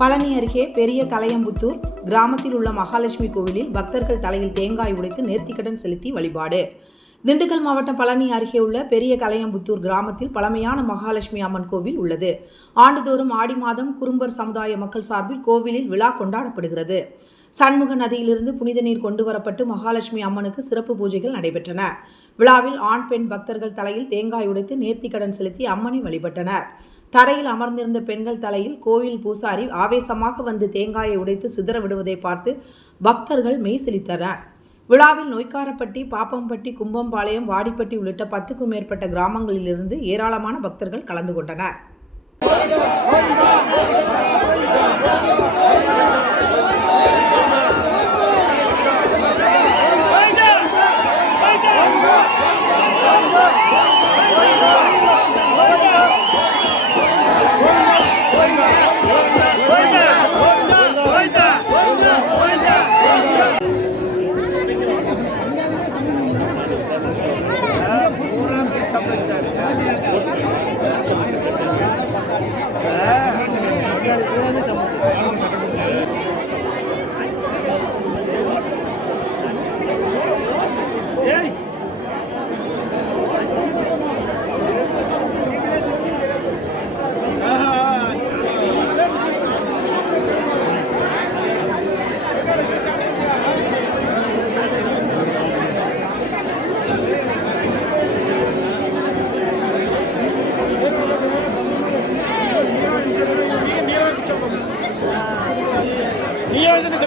பழனி அருகே பெரிய கலையம்புத்தூர் கிராமத்தில் உள்ள மகாலட்சுமி கோவிலில் பக்தர்கள் தலையில் தேங்காய் உடைத்து நேர்த்திக்கடன் செலுத்தி வழிபாடு. திண்டுக்கல் மாவட்டம் பழனி அருகே உள்ள பெரிய கலையம்புத்தூர் கிராமத்தில் பழமையான மகாலட்சுமி அம்மன் கோவில் உள்ளது. ஆண்டுதோறும் ஆடி மாதம் குறும்பர் சமுதாய மக்கள் சார்பில் கோவிலில் விழா கொண்டாடப்படுகிறது. சண்முக நதியிலிருந்து புனித நீர் கொண்டு வரப்பட்டு மகாலட்சுமி அம்மனுக்கு சிறப்பு பூஜைகள் நடைபெற்றன. விழாவில் ஆண் பெண் பக்தர்கள் தலையில் தேங்காய் உடைத்து நேர்த்திக்கடன் செலுத்தி அம்மனை வழிபட்டனர். தரையில் அமர்ந்திருந்த பெண்கள் தலையில் கோவில் பூசாரி ஆவேசமாக வந்து தேங்காயை உடைத்து சிதற விடுவதை பார்த்து பக்தர்கள் மெய்சிலித்தனர் விழாவில் நோய்க்காரப்பட்டி பாப்பம்பட்டி கும்பம்பாளையம் வாடிப்பட்டி உள்ளிட்ட பத்துக்கும் மேற்பட்ட கிராமங்களிலிருந்து ஏராளமான பக்தர்கள் கலந்து கொண்டனர். সামনে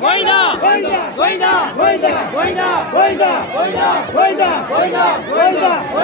Goida! Goida! Goida! Goida! Goida! Goida! Goida!